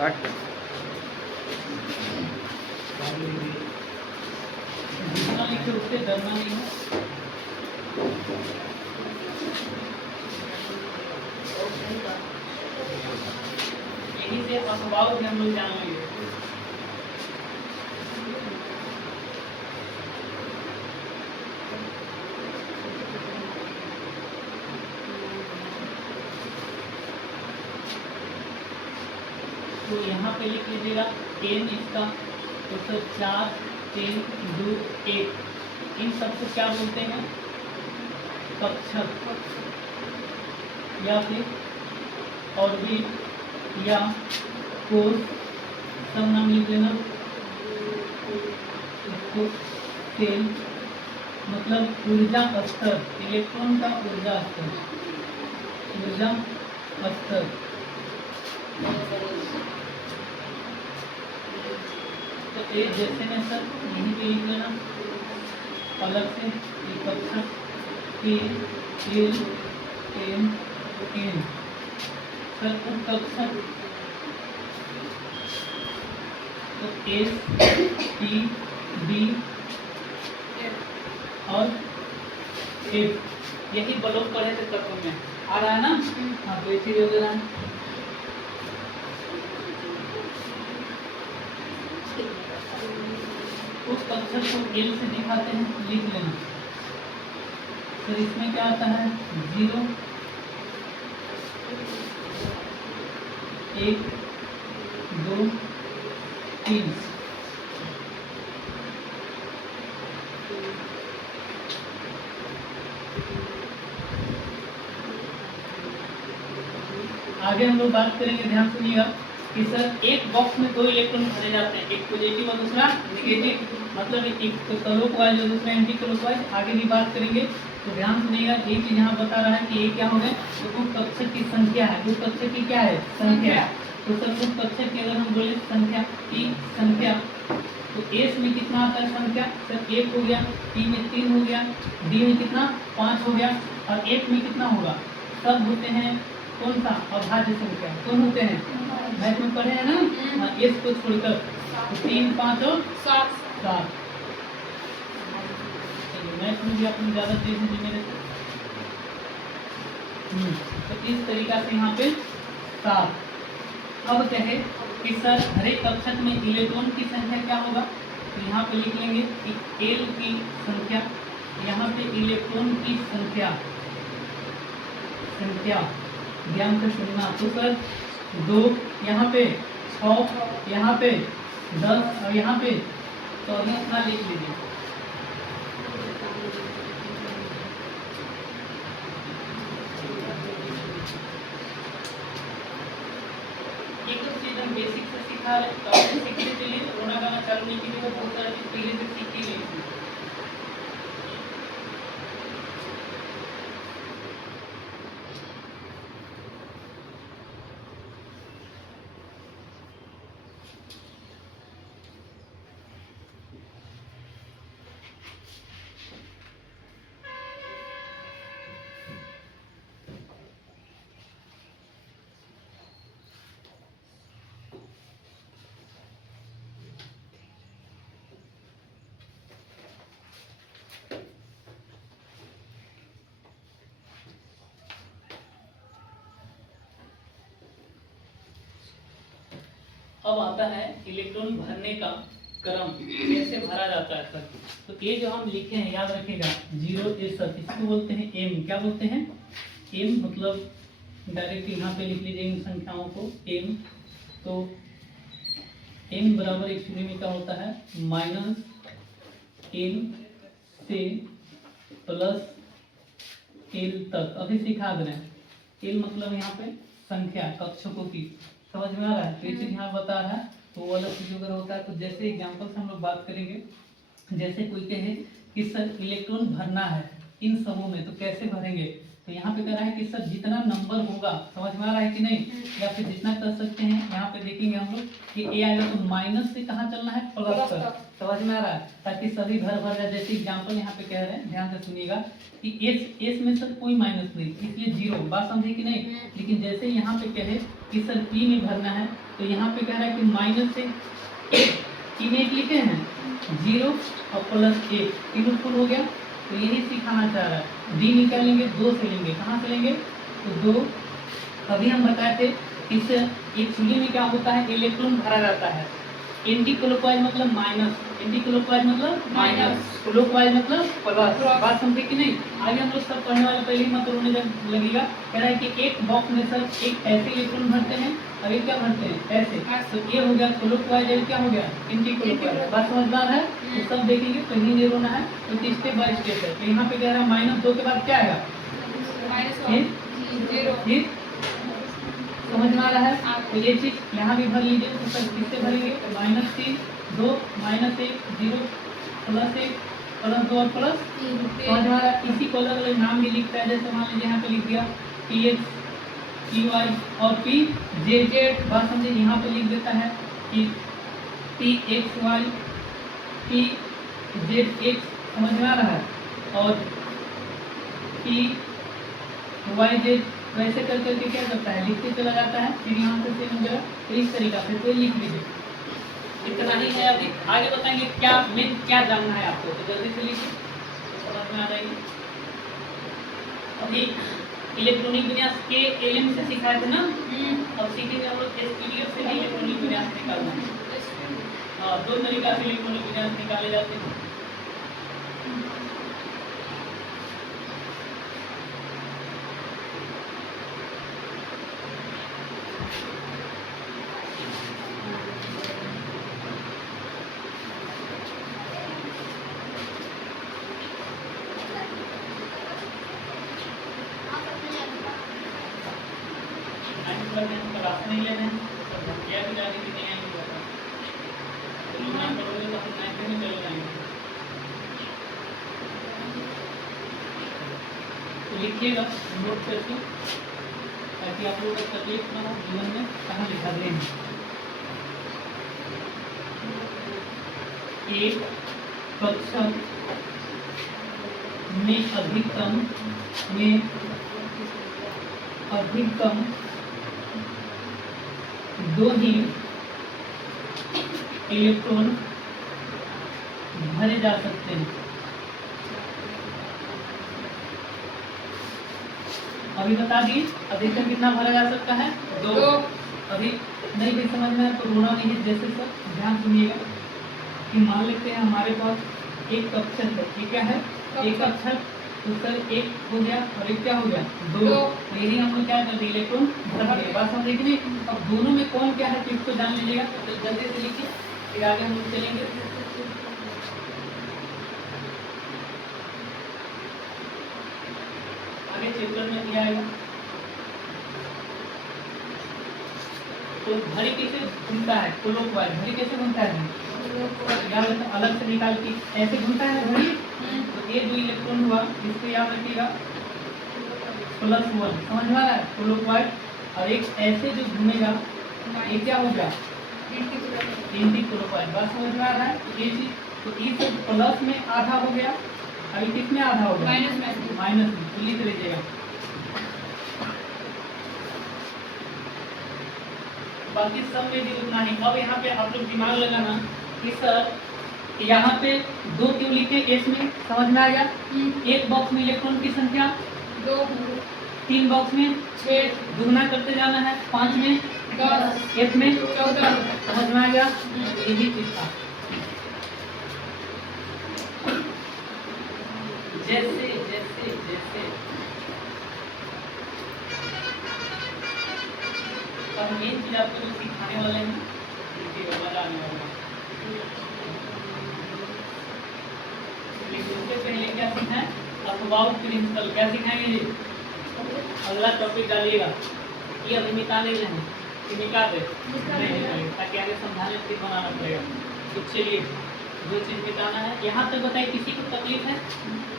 8 जितना लिखे उससे डरना नहीं है। यही से असवाब भी हम लोग जान लेंगे। तो यहाँ पे लिख लीजिएगा n इसका तो 4 3 2 1 इन सबको क्या बोलते हैं? कक्षक या फिर ऑर्बिट या कोष, सब नाम लिख लेना। इसको सेल मतलब ऊर्जा स्तर, इलेक्ट्रॉन का ऊर्जा स्तर, ऊर्जा स्तर। तो एक जैसे में सर यहीं पे लिख लेना अलग से कक्षक के एल एम एन सर कक्षक तो एस टी बी और एफ यही ब्लॉक पढ़े थे तत्व में आ रहा है ना। हाँ तो ऐसे वगैरह उस कक्षक को एल से दिखाते हैं, लिख लेना। फिर इसमें क्या आता है 0 1 2 3 आगे हम लोग बात करेंगे, ध्यान सुनिएगा कि सर एक बॉक्स में 2 इलेक्ट्रॉन भरे जाते हैं, एक पॉजिटिव और दूसरा नेगेटिव, मतलब एक तो क्लॉकवाइज और दूसरा एंटी क्लॉकवाइज। आगे भी बात करेंगे तो ध्यान सुनिएगा। एक चीज यहाँ बता रहा है कि ये क्या हो गया, तो उप कक्षक की संख्या है। उप कक्षक की क्या है? संख्या। तो सर उप कक्षक की अगर हम बोले संख्या की संख्या तो एस में कितना आता है संख्या? सर 1 हो गया, पी में 3 हो गया, डी में कितना 5 हो गया और एफ में कितना होगा? सब होते हैं कौन सा? अभाज्य संख्या। कौन होते हैं? मैथ में पढ़े हैं ना, एस को छोड़कर तो 3 5 और 7। मैथ में भी अपनी ज़्यादा तेज है मेरे तो इस तरीका से यहाँ पे 7। अब कहे कि सर हर एक कक्षक में इलेक्ट्रॉन की संख्या क्या होगा, तो यहाँ पे लिख लेंगे कि एल की संख्या, यहाँ पे इलेक्ट्रॉन की संख्या ध्यान से सुनना। तो सर 2 यहाँ पे 6 यहाँ पे 10 और यहाँ पे तो अभी इतना लिख लीजिए। एक तो चीज हम बेसिक से सिखा रहे हैं, तो आपने सीखने के लिए रोना गाना चालू नहीं कीजिएगा, बहुत सारा चीज पहले से सीख ही लीजिए। अब आता है इलेक्ट्रॉन भरने का क्रम, कैसे भरा जाता है सर। तो ये जो हम लिखे हैं याद रखिएगा 0 ए सर, इसको बोलते हैं एम। क्या बोलते हैं? एम मतलब डायरेक्ट यहाँ पे लिख लीजिए इन संख्याओं को एम। तो एम बराबर एक्चुअली में क्या होता है -n से +l तक। अभी सिखा दे रहे हैं l मतलब यहाँ पे संख्या कक्षकों की, समझ में आ रहा है? तो ये चीज यहाँ बता रहा है तो वो अलग चीज अगर होता है तो जैसे एग्जाम्पल से हम लोग बात करेंगे। जैसे कोई कहे कि सर इलेक्ट्रॉन भरना है इन समूह में, तो कैसे भरेंगे? तो यहाँ पे कह रहा है कि सर जितना नंबर होगा, समझ में आ रहा है कि नहीं, या फिर जितना कर सकते हैं, यहाँ पे देखेंगे हम लोग कि ए आएगा तो माइनस से कहाँ चलना है, प्लस पर। समझ में आ रहा है, ताकि सभी घर भर जाए। जैसे एग्जाम्पल यहाँ पे कह रहे हैं, ध्यान से सुनिएगा कि एस में सर कोई माइनस नहीं, इसलिए जीरो। बात समझे कि नहीं। लेकिन जैसे यहाँ पे कहे कि सर पी में भरना है, तो यहाँ पे कह रहा है कि माइनस से पी में एक लिखे हैं, जीरो और प्लस एक, तीनों फुल हो गया। तो यही सिखाना चाह रहा है। डी निकालेंगे, 2 से लेंगे, कहाँ से लेंगे, तो 2। अभी हम बताए थे इस एक सुली में क्या होता है, इलेक्ट्रॉन भरा जाता है। एंटी क्लॉकवाइज मतलब माइनस, एंटी क्लॉकवाइज मतलब माइनस, क्लॉकवाइज मतलब प्लस। बात समझे कि नहीं। आगे हम लोग सब पढ़ने वाले, पहले ही मतलब होने लगेगा। कह रहा है कि एक बॉक्स में सर एक ऐसे इलेक्ट्रॉन भरते हैं और एक क्या भरते हैं, ऐसे। तो ये हो गया क्लॉकवाइज, ये क्या हो गया, एंटी क्लॉकवाइज। बात समझदार है। तो सब देखेंगे, कहीं नहीं रोना है, तो स्टेप बाय स्टेप है। तो यहाँ पे कह रहा है -2 के बाद क्या आएगा, -1। समझ में आ रहा है। तो ये चीज यहाँ भी भर लीजिए। तो सर किससे भरेंगे, -3, 2, -1, 0, +1, +2 और +3। समझ में आ रहा है। इसी को अलग अलग नाम भी लिखता है। जैसे मान लीजिए यहाँ पे लिख दिया PX, PY और PZ। बात समझिए, यहाँ पे लिख देता है कि PXY, PZX। समझ में आ रहा है। और PYZ वैसे कर करके क्या करता है, लिखते चला जाता है। फिर यहाँ से सेम हो गया। तो इस तरीका से तो लिख लीजिए। इतना ही है। अभी आगे बताएंगे क्या मेन क्या जानना है आपको, तो जल्दी से लिखिए, समझ में आ जाएगी। अभी इलेक्ट्रॉनिक विन्यास के एलएम से सिखाए थे ना, अब सीखेंगे हम लोग एसपीडीएफ से भी इलेक्ट्रॉनिक विन्यास निकालना है। हाँ, 2 तरीका से इलेक्ट्रॉनिक विन्यास निकाले जाते हैं। नहीं लेना है, क्या भी जाने की नहीं आएंगे। तो लोग नहीं पढ़ोगे तो हम 9th में चले जाएंगे। तो लिखिएगा नोट करके, ताकि आप लोगों को तकलीफ ना हो जीवन में। कहाँ लिखा दें, एक कक्षा में अधिकतम 2 ही इलेक्ट्रॉन भरे जा सकते हैं। अभी बता दिए अधिकतम कितना भरा जा सकता है, 2। अभी नहीं भी समझ में है तो रोना नहीं है। जैसे सर ध्यान सुनिएगा कि मान लेते हैं हमारे पास एक कक्षक है, ये क्या है, एक कक्षक। तो सर एक हो गया और एक क्या हो गया, 2। यही हम लोग क्या कर दिए, इलेक्ट्रॉन भर दिए। बात समझे कि नहीं। अब दोनों में कौन क्या है, तो इसको जान लीजिएगा। तो जल्दी से लिखिए, फिर आगे हम लोग चलेंगे। आगे चैप्टर में क्या आएगा, तो घड़ी कैसे घूमता है, क्लॉकवाइज। घड़ी कैसे घूमता है, अलग से निकाल के ऐसे घूमता है घड़ी। तो ये जो इलेक्ट्रॉन हुआ, इसको याद रखिएगा, +1। समझ में आ रहा है, क्लॉकवाइज। और एक ऐसे जो घूमेगा, ये क्या हो गया, एंटी क्लॉकवाइज। बात समझ में आ रहा है। तो ये चीज, तो इस प्लस में आधा हो गया, अभी किसमें आधा हो गया, माइनस में। तो लिख लीजिएगा। बाकी सब में भी उतना ही। अब यहाँ पे आप लोग दिमाग लगाना कि सर यहाँ पे 2 क्यों लिखे एस में, समझ में आ गया। एक बॉक्स में इलेक्ट्रॉन की संख्या 2, 3 बॉक्स में 6, दुगना करते जाना है, 5 में 10, एफ में 14। समझ में आ गया। यही चीज था। जैसे जैसे जैसे अब मेन चीज आपको जो सिखाने वाले हैं, मजा आने वाला है। उससे पहले क्या सीखना है, अबाउट प्रिंसिपल। क्या सिखाएंगे जी, अगला टॉपिक डालिएगा। ये अभी निकाल ले रहे हैं कि निकाल दे, नहीं ताकि आगे समझाने फिर बनाना पड़ेगा। तो चलिए जो चीज़ मिटाना है। यहाँ तक बताइए, किसी को तकलीफ है?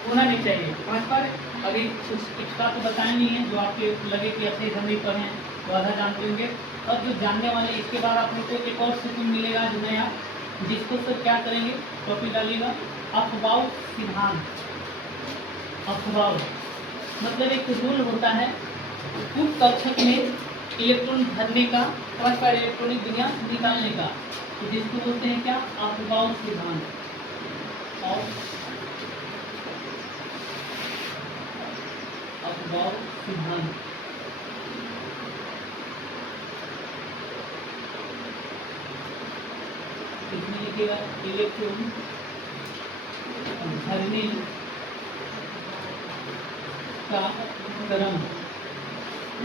होना नहीं चाहिए। समझ पा रहे? अभी कुछ एक्स्ट्रा तो बताए नहीं है, जो आपके लगे कि अच्छे से नहीं पढ़े हैं तो आधा जानते होंगे। और जो जानने वाले, इसके बाद आप लोग को एक और सुकून मिलेगा जो नया, जिसको सर क्या करेंगे, टॉपिक डालिएगा अफवाह सिद्धांत। अफवाह मतलब एक रूल होता है उप कक्षक में इलेक्ट्रॉन भरने का, समझ पा रहे, इलेक्ट्रॉनिक दुनिया निकालने का, तो जिसको बोलते हैं क्या, अफवाह सिद्धांत। और अफवाह सिद्धांत इसमें लिखेगा इलेक्ट्रॉन भरने का क्रम।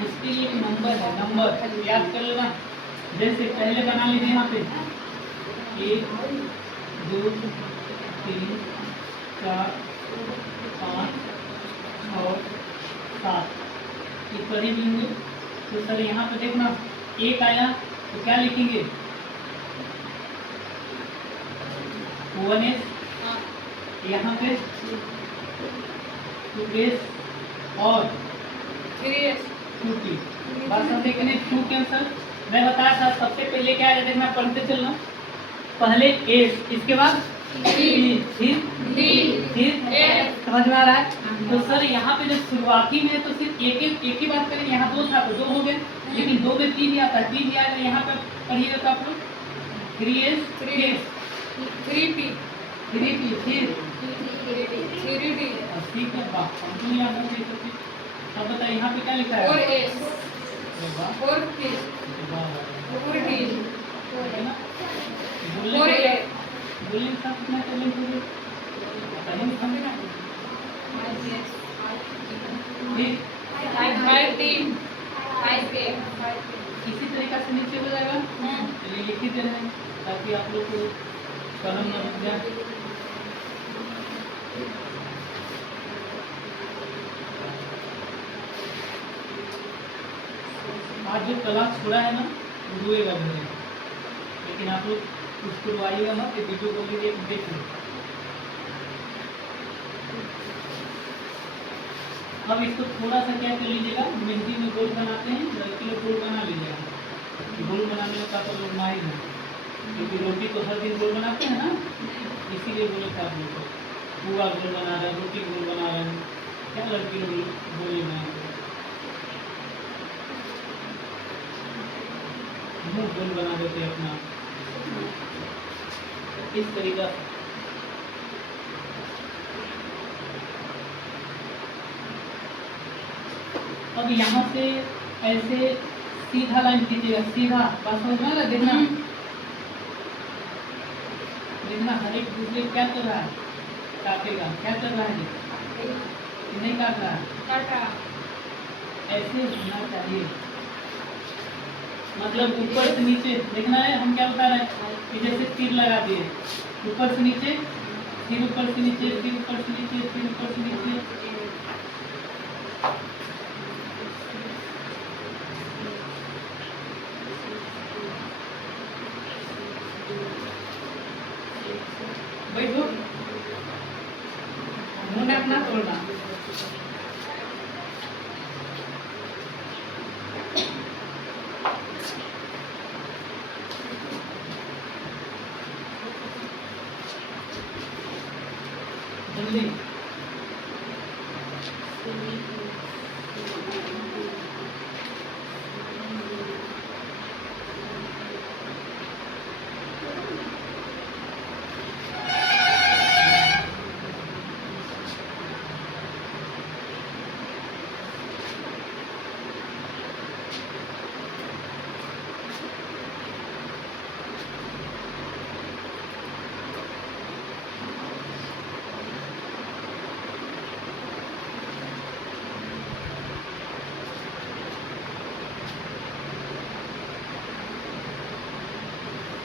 इसके लिए एक नंबर है, नंबर याद कर लेना। जैसे पहले बना लीजिए यहाँ पे 1 2 3 4 5 6 7 ये पढ़े भी होंगे। तो सर यहाँ पे देखना 1 आया तो क्या लिखेंगे, 1s, यहाँ पे 2s और 3s 2t। बात समझे कि नहीं? 2 कैंसल। मैं बताया था सबसे पहले क्या है, देखना पढ़ते चलना। पहले s, इसके बाद फिर समझ में आ रहा है? तो सर यहाँ पे जब शुरुआती में तो सिर्फ एक ही बात करें, यहाँ 2 था तो 2 हो गए, लेकिन 2 में 3 ही आता है, 3 ही आएगा। यहाँ पर पढ़िएगा तो आप लोग 3s 3p 3p फिर 3d ठीक है, वाह हमको नहीं आता है तो फिर। अब बताइए यहाँ पे क्या लिखा है, 4s वाह 4p वाह 4d है ना? 4a बोलने के साथ कितना चैलेंज हो गया, पता नहीं समझे ना? ठीक, 5d 5a इसी तरीका से नीचे हो जाएगा। चलिए लिख ही दे रहे हैं ताकि आप लोग को कलम न रुक जाए। आज जो क्लास छोड़ा है ना वो रोएगा भी, लेकिन आप लोग उसको रुआइएगा मत, ये वीडियो को लीजिए देख लो। अब इसको थोड़ा सा क्या कर लीजिएगा, मेहंदी में गोल बनाते हैं, लड़की लोग गोल बना लीजिएगा। गोल बनाने में काफ़ी लोग माहिर हैं, क्योंकि रोटी तो हर दिन गोल बनाते हैं ना, इसीलिए बोले थे आप लोग को पूरा गोल बना रहे हैं, रोटी गोल बना रहे हैं, क्या लड़की लोग गोल बना रहे हैं, मुँह गोल बना देते हैं अपना, इस तरीका से। अब यहाँ से ऐसे सीधा लाइन खींचिएगा, सीधा, बात समझ में आ रहा है? देखना देखना हर एक दूसरे क्या कर रहा है, काटेगा, क्या कर रहा है, नहीं काट रहा है, काटा ऐसे होना चाहिए। मतलब ऊपर से नीचे देखना है, हम क्या बता रहे हैं कि जैसे तीर लगा दिए, ऊपर से नीचे, फिर ऊपर से नीचे, फिर ऊपर से नीचे, फिर ऊपर से नीचे। बैठो, मुंह अपना तोड़ना। जल्दी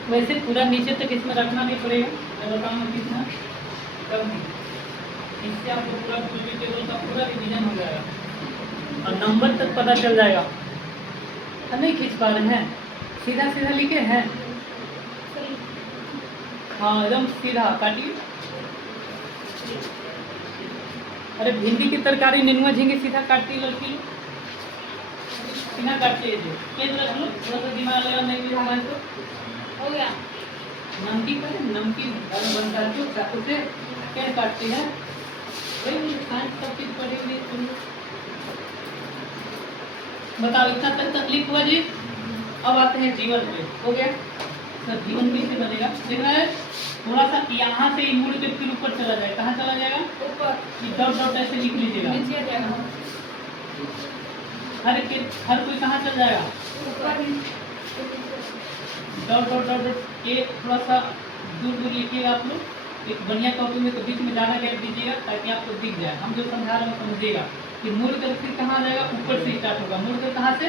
वैसे पूरा नीचे तक इसमें रखना नहीं पड़ेगा, मैं बताऊंगा कितना कब नहीं। इससे आपको पूरा टेबल का पूरा रिवीजन हो जाएगा और नंबर तक पता चल जाएगा। हम नहीं खींच पा रहे हैं, सीधा सीधा लिखे हैं, हाँ एकदम सीधा काटिए। अरे भिंडी की तरकारी नेनुआ झींगे सीधा काटती है लड़की लोग, सीधा काटती है जो तेज रख लो, थोड़ा सा दिमाग लगा नहीं भी हमारे तो हो गया। नमकीन का नमकीन बनता है जो चाकू से क्या काटती है वही साइंस सब चीज पढ़ी हुई तुम। बताओ इतना तक तकलीफ हुआ जी। अब आते हैं जीवन पे, हो गया सर जीवन कैसे बनेगा देख रहा है। थोड़ा सा यहाँ से ही मुड़ के फिर ऊपर चला जाए, कहाँ चला जाएगा ऊपर डॉट डॉट ऐसे लिख लीजिएगा। नीचे आ जाएगा। हर कोई कहाँ चल जाएगा ऊपर डॉट डॉट डॉट डॉट ये थोड़ा सा दूर दूर लिखिएगा आप लोग। एक बढ़िया कॉपी में तो बीच में ज़्यादा गैप दीजिएगा ताकि आपको दिख जाए। हम जो समझा रहे हैं समझिएगा कि मुड़ कर फिर कहाँ आ जाएगा, ऊपर से स्टार्ट होगा। मुड़ कर कहाँ से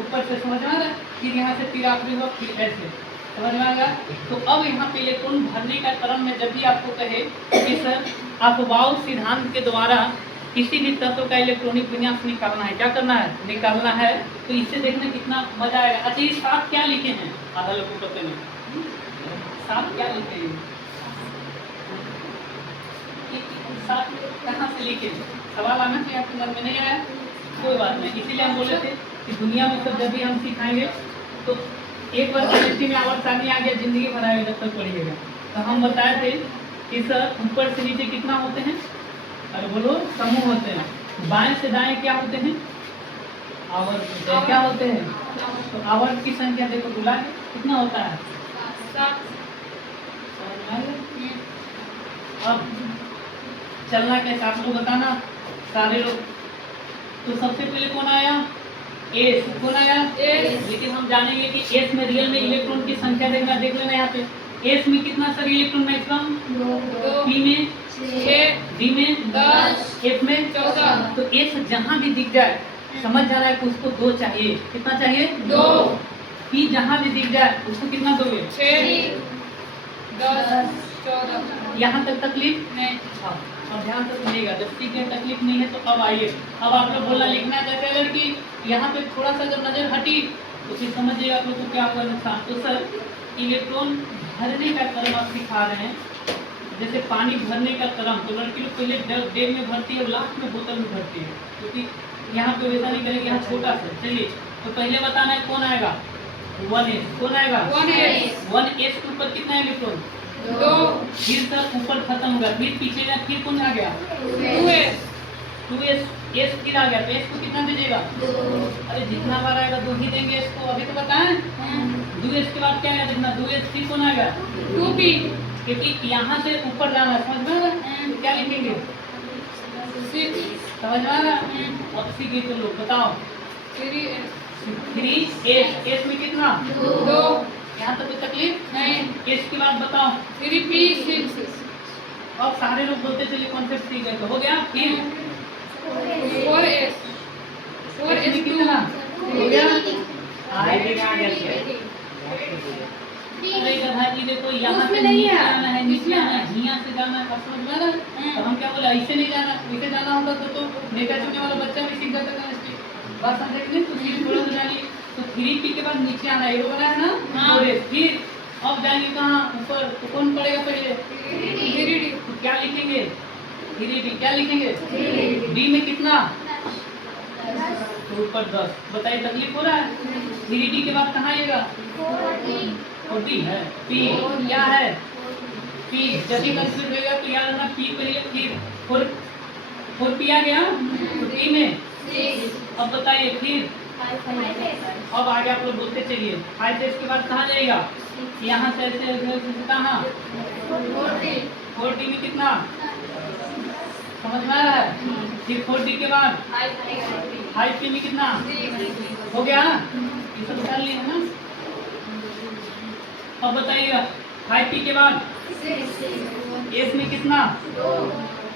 ऊपर से, समझ में आ रहा है। फिर यहाँ से फिर आखिरी होगा, फिर ऐसे, समझ में आ गया। तो अब यहाँ पे इलेक्ट्रॉन भरने का क्रम में जब भी आपको कहे कि सर अपवाऊ सिद्धांत के द्वारा किसी भी तत्व का इलेक्ट्रॉनिक विन्यास निकालना है, क्या करना है निकालना है, तो इससे देखने कितना मजा आएगा। अच्छा ये सात क्या लिखे हैं आधा लोग को पते में, सात क्या लिखे हैं, सात कहाँ से लिखे हैं? सवाल आना चाहिए आपके मन में, नहीं आया कोई बात नहीं। इसीलिए हम बोले थे कि दुनिया में सब जब भी हम सिखाएंगे तो एक बार केमिस्ट्री में आवर्त सारणी आ गया, जिंदगी भर आएगा जब तक पढ़िएगा। तो हम बताए थे कि सर ऊपर से नीचे कितना होते हैं, अरे बोलो समूह होते हैं। बाएं से दाएं क्या होते हैं आवर्त, क्या होते हैं। तो आवर्त की संख्या देखो बुला कितना होता है 7। अब चलना कैसे आप लोग बताना सारे लोग। तो सबसे पहले कौन आया एस, कौन आया एस। लेकिन हम जानेंगे कि एस में रियल में इलेक्ट्रॉन की संख्या देखना, देख लेना यहाँ पे एस में कितना सर इलेक्ट्रॉन मैक्सिमम, 2, पी में 6, डी में 10, एफ में 14। तो एस जहाँ भी दिख जाए समझ जा रहा है कि उसको 2 चाहिए, कितना चाहिए 2, पी जहाँ भी दिख जाए उसको कितना दोगे 6, 10, 14। यहाँ तक तकलीफ नहीं। अब ध्यान से सुनिएगा, जब सी की तकलीफ नहीं है तो अब आइए। अब आप लोग बोलना लिखना जैसे अगर कि यहाँ पे थोड़ा सा जब नजर हटी तो फिर समझिएगा आप लोग को क्या होगा नुकसान। तो सर इलेक्ट्रॉन भरने का क्रम आप सिखा रहे हैं, जैसे पानी भरने का क्रम। तो लड़की लोग पहले डेग में भरती है और लास्ट में बोतल में भरती है, क्योंकि यहाँ पे वैसा नहीं करेंगे, यहाँ छोटा सा। चलिए तो पहले बताना है कौन आएगा 1s, कौन आएगा 1s। 1s के ऊपर कितना इलेक्ट्रॉन 2, फिर सर ऊपर खत्म होगा, फिर पीछे का फिर कौन आ गया 2s। 2s, s फिर आ गया तो s को कितना दीजिएगा 2। अरे जितना बार आएगा 2 ही देंगे s को, अभी तो बताएं 2s के बाद क्या है देखना 2s फिर कौन आ गया 2p। क्योंकि यहाँ से ऊपर जाना है, समझ में आ रहा है। तो क्या लिखेंगे 6, समझ में आ रहा है। अब सी के तो लोग बताओ 3s। 3s में कितना 2, यहाँ तक तो तकलीफ नहीं। s की बात बताओ 3p, 6। अब सारे लोग बोलते चलिए कॉन्सेप्ट सीख गए तो हो गया। फिर 4s। 4s कितना हो गया आए देखा गया। अरे गधा जी देखो यहाँ से नीचे आना है, नीचे आना है, यहाँ से जाना है, समझ में आ रहा है। तो हम क्या बोले ऐसे नहीं जाना, इसे जाना होता तो नेता चुनने वाला बच्चा भी सीख जाता केमिस्ट्री, बात समझे कि नहीं। तो सीधी थोड़ा सा जानिए तो 3p के बाद नीचे आना है, ये बना है ना 4s। फिर अब जाएंगे कहाँ ऊपर, तो कौन पड़ेगा पहले 3d। तो क्या लिखेंगे 3d, क्या लिखेंगे d में कितना तो ऊपर 10। बताइए तकलीफ हो रहा है। 3d के बाद कहाँ आएगा 40 है, p क्या है p। जब भी कंफ्यूज होगा तो याद रखना p पहले फिर 4p आ गया तो p में 6। अब बताइए फिर अब आगे आप लोग बोलते चलिए 5s के बाद कहाँ जाएगा, यहाँ से ऐसे कहाँ 4d में कितना समझ में आ रहा है। फिर 4d के बाद 5p में कितना हो गया, ये सब कर लिए है ना। अब बताइएगा 5p के बाद s में कितना,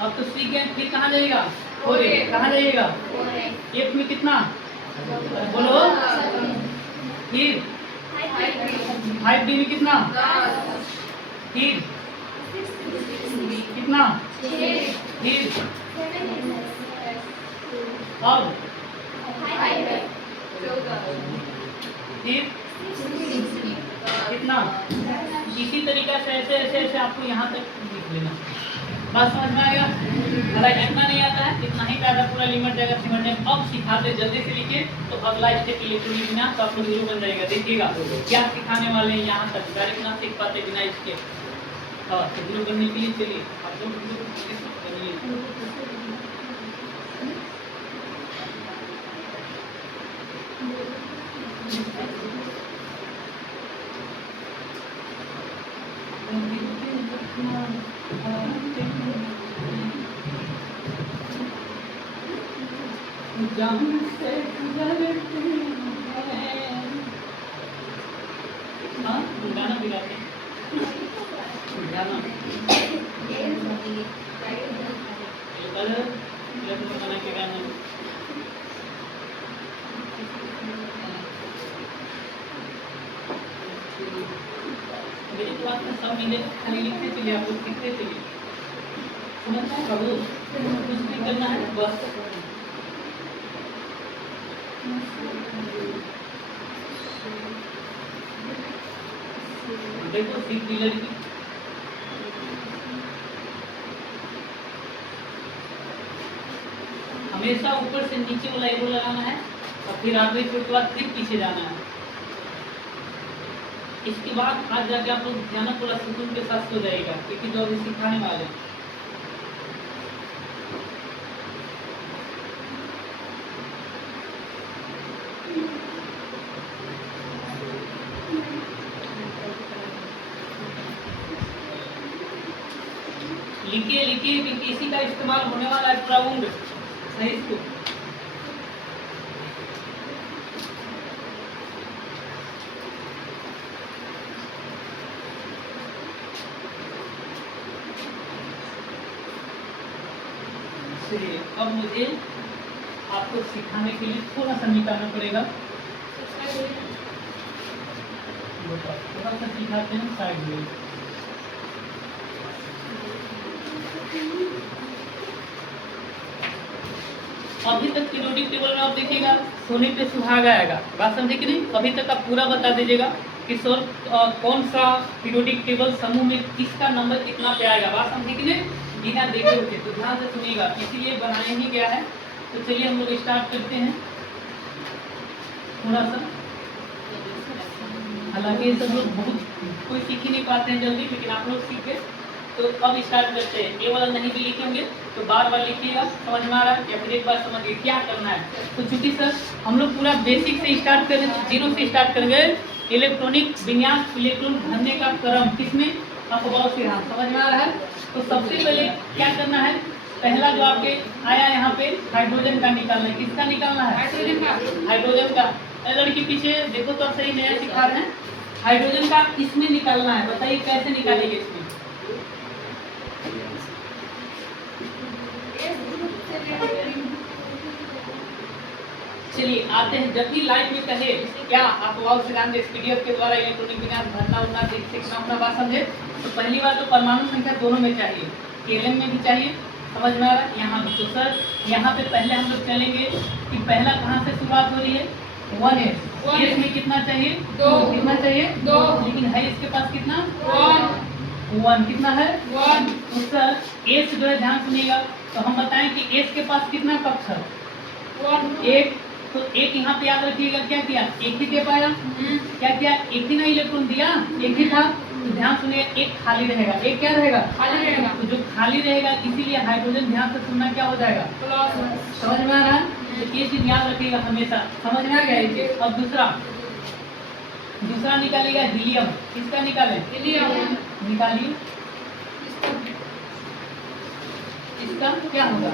अब तो सीख गए। फिर कहाँ जाएगा 4a, कहाँ जाइएगा f में कितना बोलो। फिर 5d में कितना, फिर कितना, फिर अब फिर कितना इसी तरीका से ऐसे ऐसे ऐसे आपको यहाँ तक लिख लेना। बात समझ में आएगा? अगर इतना नहीं आता है, इतना ही ज़्यादा पूरा लिमिट जाएगा, सिमट जाएगा। अब सिखाते जल्दी से लिखिए, तो अगला स्टेप इलेक्ट्रॉनिक बिना तो आपको 0 बन जाएगा। देखिएगा क्या सिखाने वाले हैं, यहाँ तक डायरेक्ट ना सीख पाते बिना इसके। हाँ, तो 0 बनने के लिए चलिए आप लोग बनिए। हाँ, गाना भी गाते हैं। गाना बना के गाना मेरे क्लास में सब मिले, खाली लिखते चलिए, आप लोग सीखते चलिए। समझ में बाबू, कुछ नहीं करना है बस। देखो सीख भी लड़की हमेशा ऊपर से नीचे वाला एरो लगाना है और फिर आगे के बाद फिर पीछे जाना है। इसके बाद आज जाके आप लोग ध्यान पूरा सुकून के साथ सो जाएगा, क्योंकि जो अभी सिखाने वाले हैं। लिखिए लिखिए क्योंकि इसी का इस्तेमाल होने वाला है प्राउंड सही इसको। चलिए अब मुझे आपको सिखाने के लिए थोड़ा सा निकालना पड़ेगा। थोड़ा सा सिखाते हैं साइड में। अभी तक पीरियोडिक टेबल में आप देखिएगा सोने पे सुहागा आएगा। बात समझे कि नहीं? अभी तक आप पूरा बता दीजिएगा कि सर कौन सा पीरियोडिक टेबल समूह में किसका नंबर कितना पे आएगा। बात समझे कि नहीं? बिना देखे उठे तो ध्यान से सुनिएगा, इसीलिए बनाया ही गया है। तो चलिए हम लोग स्टार्ट करते हैं थोड़ा सा। हालांकि सब लोग बहुत कोई सीख ही नहीं पाते हैं जल्दी, लेकिन आप लोग सीखे। तो अब स्टार्ट करते हैं। ये वाला नहीं भी लिखेंगे तो बार बार लिखिएगा, समझ में आ रहा है या फिर एक बार समझिए क्या करना है। तो चूंकि सर हम लोग पूरा बेसिक से स्टार्ट करें, 0 से स्टार्ट करेंगे। इलेक्ट्रॉनिक विन्यास, इलेक्ट्रॉन भरने का क्रम किसमें, अफवाह सिद्धांत, समझ में आ रहा है। तो सबसे पहले क्या करना है, पहला जो आपके आया यहाँ पे हाइड्रोजन का निकालना है। किसका निकालना है? हाइड्रोजन का। हाइड्रोजन का। लड़की पीछे देखो तो सही नया सिखा रहे हैं। हाइड्रोजन का इसमें निकालना है, बताइए कैसे निकालेंगे इसमें? चलिए आते हैं। जब भी लाइव में कहे क्या आप वाव सिद्धांत पीडीएफ के द्वारा इलेक्ट्रॉनिक विज्ञान भरना उड़ना सीखना होना, बात समझे। तो पहली बात तो परमाणु संख्या दोनों में चाहिए, केएलएम में भी चाहिए, समझ में आ रहा है। यहाँ तो सर यहाँ पे पहले हम लोग चलेंगे कि पहला कहाँ से शुरुआत हो रही है, 1s। इसमें कितना चाहिए? 2। कितना चाहिए? 2। लेकिन है इसके पास कितना? 1। कितना है? 1। तो सर एस जो है ध्यान सुनिएगा, तो हम बताएं कि एस के पास कितना कक्ष है? 1। एक। तो एक यहाँ पे याद रखिएगा क्या किया, एक ही दे पाया। क्या किया, एक ही ना इलेक्ट्रॉन दिया, एक ही था। तो ध्यान सुनिए एक खाली रहेगा, एक क्या रहेगा? खाली रहेगा। तो जो खाली रहेगा इसीलिए हाइड्रोजन ध्यान से सुनना क्या हो जाएगा? प्लस। समझ में आ रहा है? तो ये चीज याद रखिएगा हमेशा, समझ में आ गया ये। अब दूसरा निकालिएगा हीलियम। किसका निकालें? हीलियम। निकालिए, इसका क्या होगा?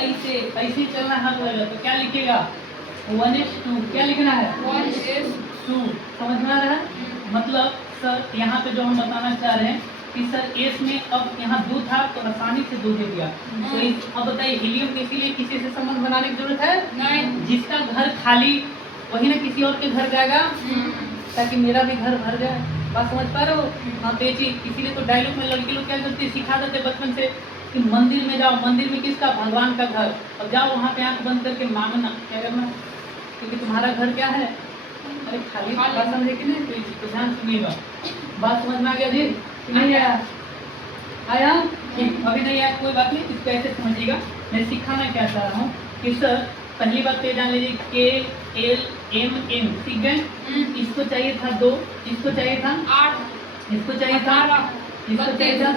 ऐसे ऐसे चलना हाथ होगा। तो क्या लिखेगा? 1s2। क्या लिखना है? 1s2। समझ में आ रहा है? मतलब सर यहाँ पे जो हम बताना चाह रहे हैं कि सर एस में अब यहाँ 2 था तो आसानी से 2 दे दिया। तो अब बताइए हीलियम के लिए किसी से संबंध बनाने की जरूरत है नहीं। जिसका घर खाली वही ना किसी और के घर जाएगा, ताकि मेरा भी घर भर जाए। बात समझ पा रहे हो? हाँ, तो ये चीज इसीलिए तो डायलॉग में लड़की लोग क्या करती है, सिखा देते बचपन से कि मंदिर में जाओ, मंदिर में किसका? भगवान का घर। अब जाओ वहाँ पे आंख बंद करके मांगना, क्या करना? क्योंकि तुम्हारा घर क्या है? अरे खाली खाली। बात समझे कि नहीं, तो इसी को ध्यान सुनिएगा। बात समझ में आ गया जी कि नहीं आया? आया? ठीक, अभी नहीं आया कोई बात नहीं, इसको ऐसे समझिएगा। मैं सिखाना क्या चाह रहा हूँ कि सर पहली बात तो ये जान लीजिए के एल एम एम, ठीक है? इसको चाहिए था 2, इसको चाहिए था 8, इसको चाहिए था, इसको चाहिए था।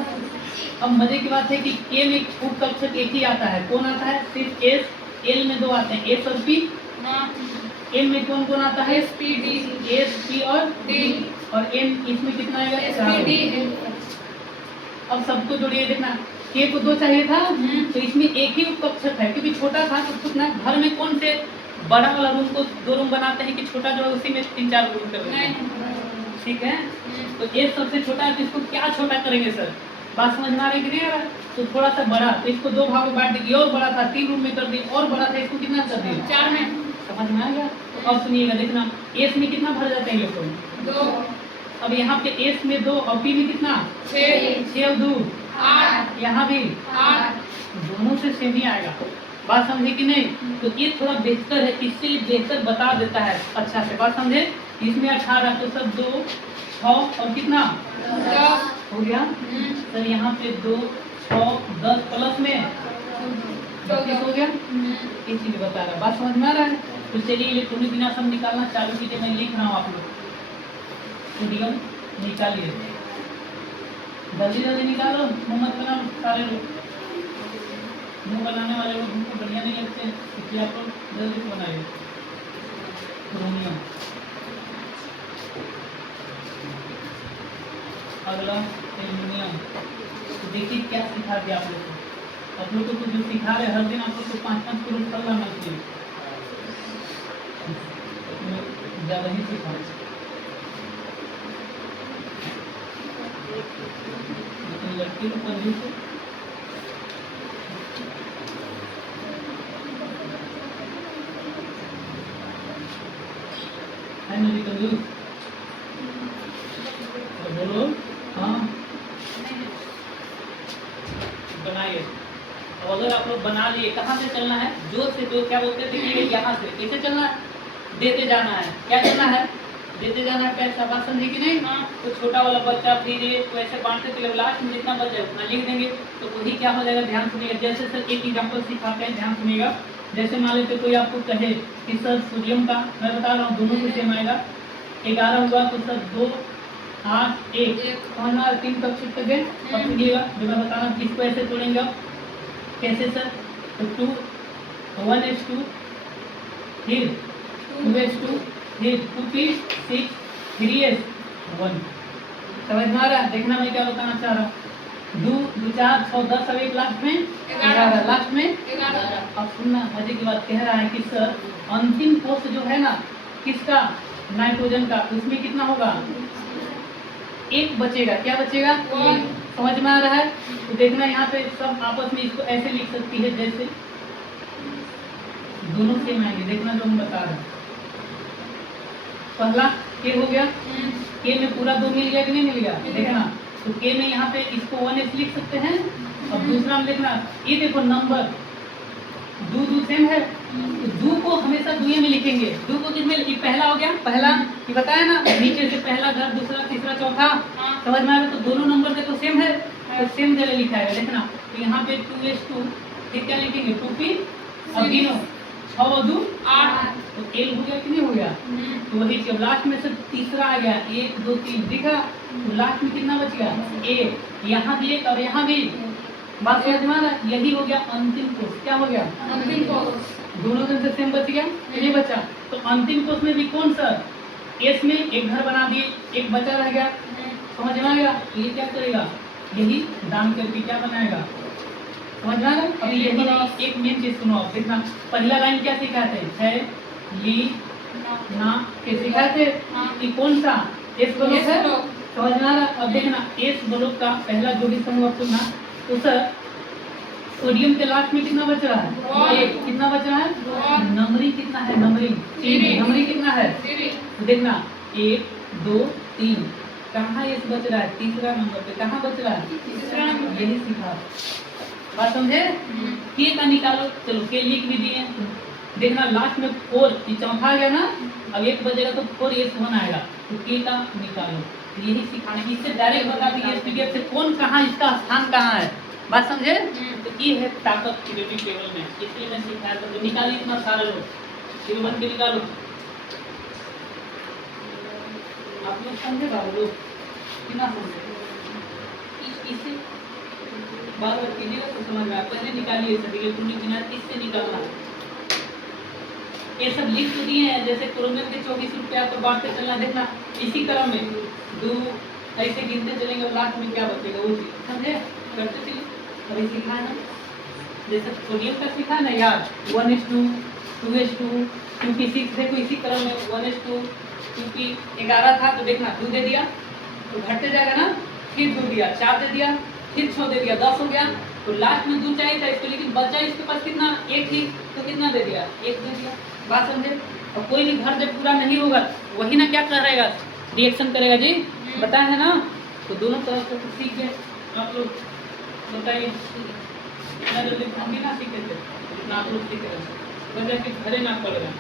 अब मजे की बात है कि के में उपकक्षक एक ही आता है, कौन आता है? सिर्फ एस। एल में 2 आते हैं, एस और पी। एम में कौन कौन आता है? S P D, S P और डी, और एम इसमें कितना आएगा? एस 4। P D. अब सबको जोड़िए, देखना के को 2 चाहिए था, तो इसमें एक ही उपकक्षक है क्योंकि छोटा था। तो कुछ ना घर में कौन से बड़ा वाला रूम को 2 रूम बनाते हैं कि छोटा जो है उसी में 3-4 रूम कर देते हैं, ठीक है? तो ये सबसे छोटा है, तो इसको क्या छोटा करेंगे सर? बात समझ में आ रही कि नहीं आ रहा? तो थोड़ा सा बड़ा, तो इसको 2 भागों में बांट दिए, और बड़ा था 3 रूम में कर दिए, और बड़ा था इसको कितना कर दिए? 4 में। समझ में आ गया? तो अब सुनिएगा, देखना एस में कितना भर जाते हैं ये लोग? 2, अब यहाँ पे एस में 2 और पी में कितना? 6 और 2 8, यहाँ भी 8। दोनों से सेम ही आएगा। बात समझे कि नहीं? तो ये थोड़ा बेहतर है, इससे बेहतर बता देता है अच्छा से। बात समझे? इसमें 18 तो सब 2 6 और कितना 10 हो गया? सर यहाँ पे 2 6 10 प्लस में 32 हो गया। ये चीज बता रहा है, बात समझ में आ रहा है? तो चलिए इलेक्ट्रॉनिक विनाशम निकालना चालू कीजिए। मैं लिख रहा हूँ, आप लोग सोडियम निकालिए, जल्दी जल्दी निकालो, मुँह मत बनाओ सारे लोग। मुँह बनाने वाले लोग हमको बढ़िया नहीं लगते, इसलिए आप लोग जल्दी से बनाइए। क्रोमियम, अगला एल्यूमिनियम। तो देखिए क्या सिखा दिया आप लोग को। आप लोग को जो सिखा रहे हर दिन आप लोग को 5-5 करोड़ कर लाना चाहिए, ज़्यादा ही सिखा। लेकिन लड़की को कंजूस है, मेरी कंजूस बोलो। हाँ बनाइए। अब अगर आप लोग बना लिए, कहाँ से चलना है? जो से जो क्या बोलते थे कि यहाँ से कैसे चलना है? देते जाना है। क्या करना है? देते जाना है पैसा। बात समझे कि नहीं? तो छोटा वाला बच्चा फिर ये तो ऐसे बांटते थे, लास्ट में जितना बच जाए उतना लिख देंगे। तो वही क्या हो जाएगा, ध्यान सुनिएगा। जैसे सर एक एग्जाम्पल सिखाते हैं, ध्यान सुनिएगा। जैसे मान लेते कोई आपको कहे कि सर सोडियम का, मैं बता रहा हूँ दोनों से सेम आएगा, 11 हुआ तो सर 2 8 1 समझना, 3 कब शिफ्ट कर गए। अब सुनिएगा जो मैं बता रहा हूँ, किसको ऐसे तोड़ेंगे आप? कैसे सर? तो 2 1s2 फिर 2s2 फिर 2p 6 3s1। समझ में आ रहा है? देखना मैं क्या बताना चाह रहा हूँ। 2 2 4 6 10 अब एक लास्ट में 11, लास्ट में 11। अब सुनना, मजे की बात कह रहा है कि सर अंतिम कोष जो है ना किसका? नाइट्रोजन का, उसमें कितना होगा? 1 बचेगा। क्या बचेगा? 1। समझ में आ रहा है? तो देखना यहाँ पे सब आपस में इसको ऐसे लिख सकती है जैसे दोनों सेम आएंगे। देखना जो हम बता रहे हैं, पहला के हो गया, के में पूरा 2 मिल गया कि नहीं मिल गया? देखना तो के में यहाँ पे इसको 1s लिख सकते हैं। अब दूसरा में देखना, ये देखो नंबर 2 2 सेम है, तो 2 को हमेशा 2 में लिखेंगे। 2 को किसमें? ये पहला हो गया, पहला ये बताया ना, नीचे से पहला घर, दूसरा, तीसरा, चौथा। समझ में आ रहा है? तो दोनों नंबर देखो सेम है, तो सेम जगह लिखा है। देखना तो यहाँ पे 2s2 फिर क्या लिखेंगे? 2p और तीनों 6 और 2 8, तो एल हो गया कि नहीं हो गया? तो वही जब लास्ट में से तीसरा आ गया, 1 2 3 दिखा, तो लास्ट में कितना बच गया? 1। यहाँ भी 1 और यहाँ भी। बात समझ में आ रहा है? यही हो गया अंतिम कोष। क्या हो गया? अंतिम कोष। दोनों दिन से सेम बच गया, नहीं बचा। तो अंतिम कोष में भी कौन सर? एस में एक घर बना दिए, एक बचा रह गया। समझ में आएगा? ये क्या करेगा? यही दान करके क्या बनाएगा? समझ में आ रहा है? अभी यही नहीं, एक मेन चीज सुनो आप, देखना पहला लाइन क्या सिखाते हैं? ली ना के सिखाते कि कौन सा? एस ब्लॉक है। समझ में आ रहा? अब देखना एस ब्लॉक का पहला जो भी समूह आप सुनना, तो सर सोडियम के लास्ट में कितना बच रहा है? 1। कितना बच रहा है? नंबरिंग कितना है? नंबरिंग 3। नंबरिंग कितना है? तो देखना 1 2 3, कहाँ एस बच रहा है? तीसरा नंबर पे। कहाँ बच रहा है? तीसरा नंबर। यही सिखा। बात समझे? के का निकालो, चलो के लिख भी दिए। देखना लास्ट में 4, ये चौथा आ गया ना, अब 1 बजेगा तो 4s1 आएगा, तो k का निकालो। यही सिखाने, इससे डायरेक्ट बता दिए पीडीएफ से कौन कहाँ, इसका स्थान कहाँ है, बात समझे। तो ये है ताकत पीरियोडिक टेबल में, इसलिए मैं सिखाया था। तो निकालिए इतना सारा लोग, जीरो बन के निकालो। आप लोग समझे बाबू लोग कितना समझे, इसे बार बार कीजिएगा तो समझ में। पहले निकालिए सभी इलेक्ट्रॉनिक किनारे, इससे निकालना है। ये सब लिख तो दिए हैं, जैसे क्रोमियम के 24 रुपये आपको बांटते चलना, देखना इसी क्रम में 2 ऐसे गिनते चलेंगे, लास्ट में क्या बचेगा वो चीज समझे, करते चलिए। अभी सीखा है ना, जैसे सोडियम का सीखा ना यार, 1:2, 2:2, 2p6, देखो इसी क्रम में 1:2, 2p11 था तो देखना 2 दे दिया तो घटते जाएगा ना, फिर 2 दिया, 4 दे दिया, फिर 6 दे दिया, 10 हो गया। तो लास्ट में 2 चाहिए था इसको, लेकिन बचा इसके पास कितना, 1 ही, तो कितना दे दिया, 1 दे दिया, बात समझे। और कोई भी घर जब पूरा नहीं होगा वही ना क्या करेगा, रिएक्शन करेगा जी, बताया है ना। तो दोनों तरफ से सीख गए आप लोग, बताइए इतना जल्दी हम भी ना सीखे थे जितना आप लोग सीख रहे, वजह कि घरे ना पड़ रहे।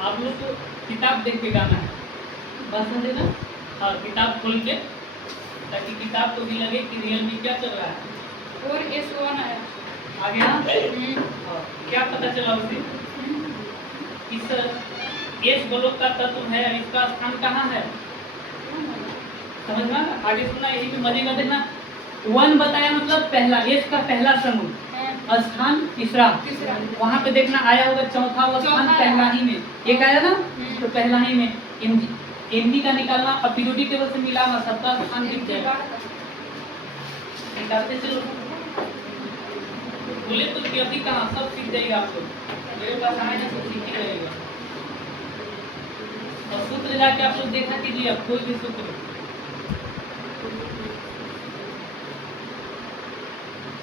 आप लोग को किताब देख के गाना है, बस समझे ना। और किताब खोल के, ताकि किताब को भी लगे कि रियल में क्या चल रहा है। और S1 आया आगे ना और क्या पता चला उसे, इस एस गोलोक का तत्व है, इसका स्थान कहाँ है, समझना। आगे सुनना, यही में मजे का देखना। 1 बताया मतलब पहला, एस का पहला समूह, स्थान तीसरा, वहाँ पे देखना आया होगा चौथा स्थान पहला ही में, एक आया ना तो पहला ही में एमजी का निकालना, और पीरियोडिक टेबल से मिलाना, सबका स्थान दिख जाएगा। निकालते चलो, बोले तो कि अभी कहाँ सब सीख जाएगा आप लोग, मेरे पास आएगा सब सीख ही रहेगा। और सूत्र जाके आप लोग देखा कीजिए, अब कोई भी सूत्र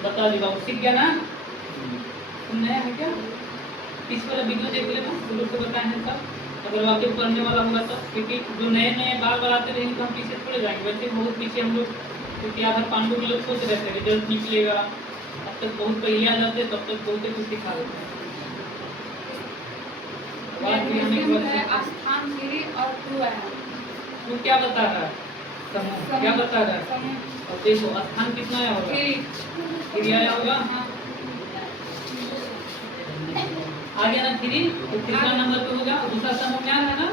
बता दी बाबू, सीख गया ना। तुम नया है क्या, इस वाला वीडियो देख लेना, तुम लोग को बताए हैं सब, अगर वाकई पढ़ने वाला होगा तो, क्योंकि जो नए नए बार बार आते रहेंगे तो हम पीछे थोड़े जाएंगे, वैसे बहुत पीछे हम लोग, क्योंकि आधार पांडु के लोग सोच रहे थे रिजल्ट निकलेगा, अब तक बहुत पहले आ जाते, तब तक बहुत कुछ सिखा देते हैं। स्थान 3 और 2 आया, वो क्या बता रहा है, समूह क्या बता रहा है, और देखो स्थान कितना आया होगा, 3 आया होगा, आ गया ना 3, तो तीसरा नंबर पे होगा, दूसरा समूह क्या है ना,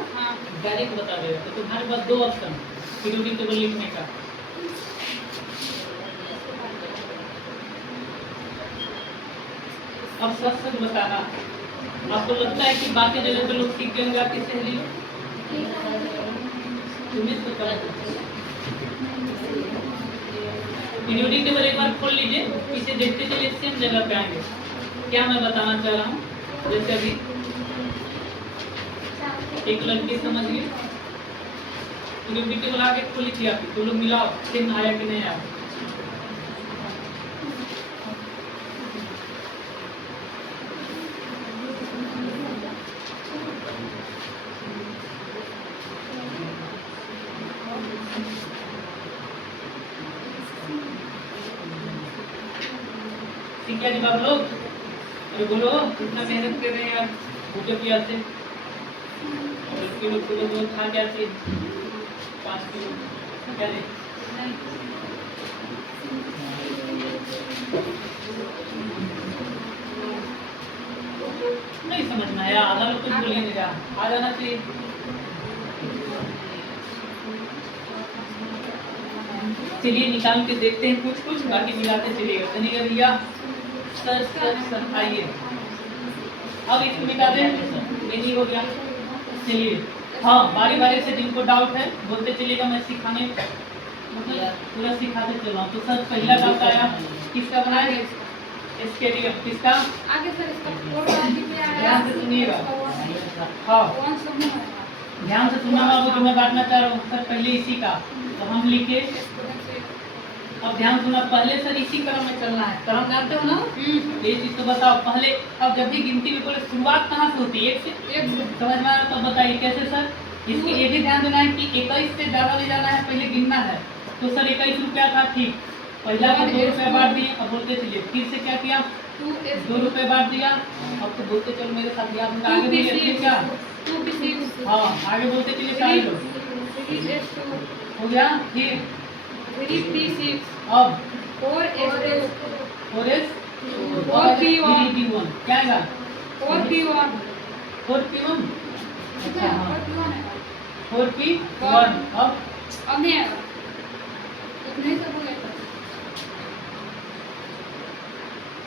डायरेक्ट बता देगा। तो तुम्हारे पास 2 ऑप्शन पीरियोडिक टेबल लिखने का, अब सच सच बताना। आपको लगता है कि बाकी जगह पे लोग सीख गए आपकी सहेली लोग, तुम्हें तो पता है। पीरियोडिक टेबल एक बार खोल लीजिए, इसे देखते चलिए, सेम जगह पे आएंगे। क्या मैं बताना चाह रहा हूँ, जैसे अभी एक लड़की समझ गई, पीरियोडिक टेबल आगे खोली थी आपकी, तो लोग मिलाओ सेम आया कि नहीं आया। ठीक है जी बाप लोग, अरे बोलो कितना मेहनत कर रहे हैं यार, भूखे प्यासे, और किलो किलो दूध खा क्या चीज, 5 किलो क्या दे, नहीं समझ में आया, आधा लोग कुछ बोलिए नहीं रहा, आ जाना चाहिए। चलिए निकाल के देखते हैं कुछ कुछ, बाकी मिलाते चलिएगा, चलिएगा भैया। सर सर सर आइए, अब इसको मिटा दें, नहीं हो गया। चलिए हाँ, बारी बारी से जिनको डाउट है बोलते चलिएगा, मैं सिखाने मतलब पूरा सिखाते चल रहा हूँ। तो सर पहला डाउट आया, किसका बनाया, इसके लिए किसका, आगे सर इसका कोड आगे पे आया, ध्यान से सुनिएगा, हाँ ध्यान से सुनना बाबू, जो मैं बांटना चाह रहा हूँ। सर पहले इसी का, तो हम लिखे अब ध्यान सुना, पहले सर इसी क्रम में चलना है। क्रम जानते हो ना? ये चीज तो बताओ पहले। अब जब भी गिनती में बोले शुरुआत कहाँ से होती है? एक से। एक से। समझ में आ रहा? तब बताइए कैसे सर? इसके ये भी ध्यान देना है कि 21 से ज़्यादा ले जाना है, पहले गिनना है। तो सर 21 रुपया था, ठीक। पहला तो 2 रुपये बांट दिए, अब बोलते चलिए फिर से क्या किया, 2 रुपये बांट दिया। अब तो बोलते चलो मेरे साथ, याद होगा आगे बोलिए फिर क्या? 2p6। हाँ आगे बोलते चलिए सारे लोग। 3s2। हो गया फिर 3p6। अब 4s2। 4s 4p1। 3p1 क्या आएगा? 4p1। 4p1। अच्छा हाँ 4p1 4p1। अब नहीं आएगा, उतने सब हो गया।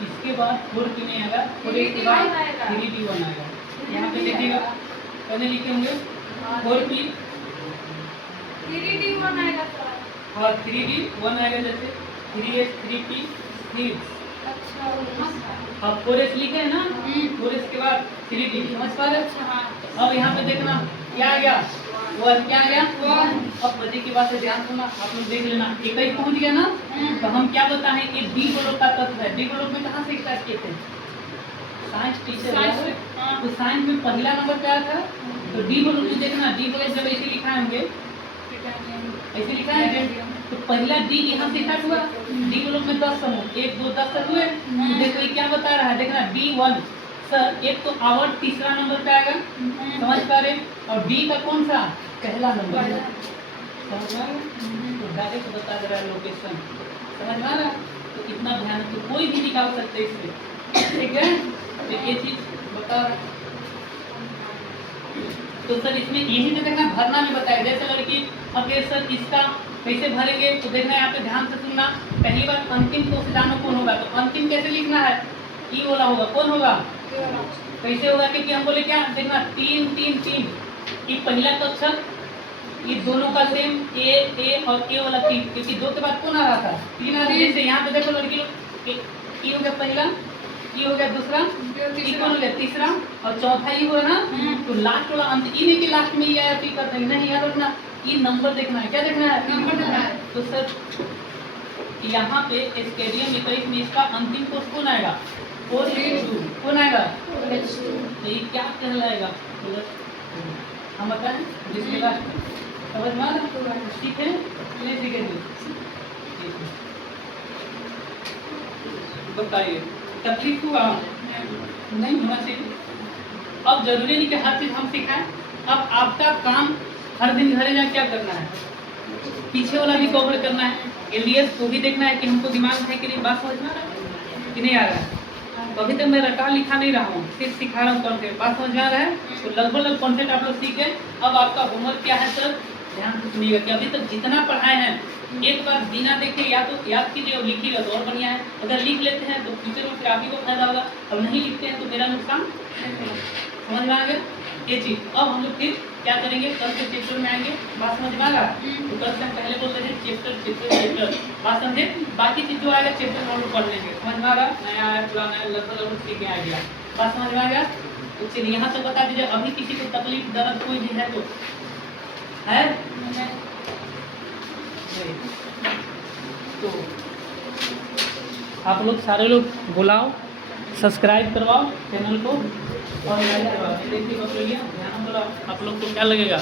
इसके बाद 4p नहीं आएगा, 4s के बाद 3p1 आएगा। यहाँ पे देखिएगा पहले लिखेंगे 4p 3d1 आएगा और 3d1 आएगा, जैसे 3s 3p 3। अच्छा अब 4s लिखे है ना, 4s के बाद 3d, समझ पा रहे? अच्छा हाँ। अब यहाँ पे देखना क्या आ गया, 1 क्या आ गया 1। अब बजे की बात है, ध्यान सुनना, आप लोग देख लेना। 21 पहुंच गया ना, तो हम क्या बताएं कि डी ब्लॉक का तत्व है। डी ब्लॉक में कहाँ से स्टार्ट किए थे? Science teacher. हाँ। तो साइंस में पहला नंबर पे आया था, तो डी ब्लॉक में देखना, डी ब्लॉक जब ऐसे लिखा है होंगे, ऐसे लिखा है तो पहला डी यहाँ से स्टार्ट हुआ। डी ब्लॉक में 10 समूह, 1 2 10 तक हुए। तो देखो ये क्या बता रहा है, देखना D1 सर एक तो आवर तीसरा नंबर पे आएगा, समझ पा रहे? और डी का कौन सा? पहला नंबर। समझ में आ रहा? तो डायरेक्ट बता दे रहा है लोकेशन, समझ में आ रहा? तो इतना ध्यान, तो कोई भी निकाल सकते हैं इसमें, ठीक है? तो ये चीज बता रहा है। तो सर इसमें यही तो देखना भरना भी बताया, जैसे लड़की अगर सर इसका कैसे भरेंगे तो देखना, यहाँ पे ध्यान से सुनना। पहली बार अंतिम कोष जानो कौन होगा, तो अंतिम कैसे लिखना है? ई वाला होगा, कौन होगा? कैसे होगा? क्योंकि हम बोले क्या, देखना 3 3 3, ये पहला अक्षर, ये दोनों का सेम ए और ए वाला 3, क्योंकि 2 के बाद कौन आ रहा था? 3 आ रहा है। जैसे यहाँ पे देखो लड़की लोग, ई हो गया पहला, ई हो गया दूसरा, ई कौन हो गया तीसरा, और चौथा ई हुआ ना, तो लास्ट वाला अंत ई नहीं कि लास्ट में ये आया, करते नहीं, याद रखना ये नंबर देखना है। क्या देखना है? नंबर देखना है। तो सर यहाँ पे स्टेडियम 21 में इसका अंतिम कोष कौन आएगा? 4h2 कौन आएगा? तो ये क्या कहलाएगा? हम बताएं जिसके लास्ट में, समझ में आ रहा? ठीक है, नहीं सीखेंगे? बताइए तकलीफ हुआ? नहीं होना चाहिए। अब जरूरी नहीं कि हर चीज हम सिखाएं। अब आपका काम हर दिन घरे जा क्या करना है, पीछे वाला भी कवर करना है, एलियस को भी देखना है कि हमको दिमाग है कि नहीं, बात समझ में आ रहा है कि नहीं आ रहा है? तो अभी तक मैं रटा लिखा नहीं रहा हूँ, सिर्फ सिखा रहा हूँ कॉन्सेप्ट, बात समझ में आ रहा है? तो लगभग कॉन्सेप्ट आप लोग सीखे। अब आपका होमवर्क क्या है सर, ध्यान से सुनिएगा कि अभी तक जितना पढ़ाए हैं एक बार बिना देखे या तो याद कीजिए और लिखिएगा तो और बढ़िया है। अगर लिख लेते हैं तो फ्यूचर में फिर आप ही को फायदा होगा, और नहीं लिखते हैं तो मेरा नुकसान नहीं होगा। समझ में आ गया ये चीज़? अब हम लोग फिर क्या करेंगे, कल से चैप्टर में आएंगे, बात समझ में आ रहा? तो कल से हम पहले बोलते थे चैप्टर, बात समझे? बाकी चीज जो आएगा चैप्टर में हम लोग पढ़ लेंगे। समझ में आ रहा? नया आया पुराना है, लगभग सीख के आ गया, बात समझ में आ गया? तो चलिए यहाँ से बता दीजिए, अभी किसी को तकलीफ दर्द कोई भी है तो है? तो आप लोग सारे लोग बुलाओ, सब्सक्राइब करवाओ चैनल को और लाइक करवाओ। देखिए ध्यान आप लोग को क्या लगेगा।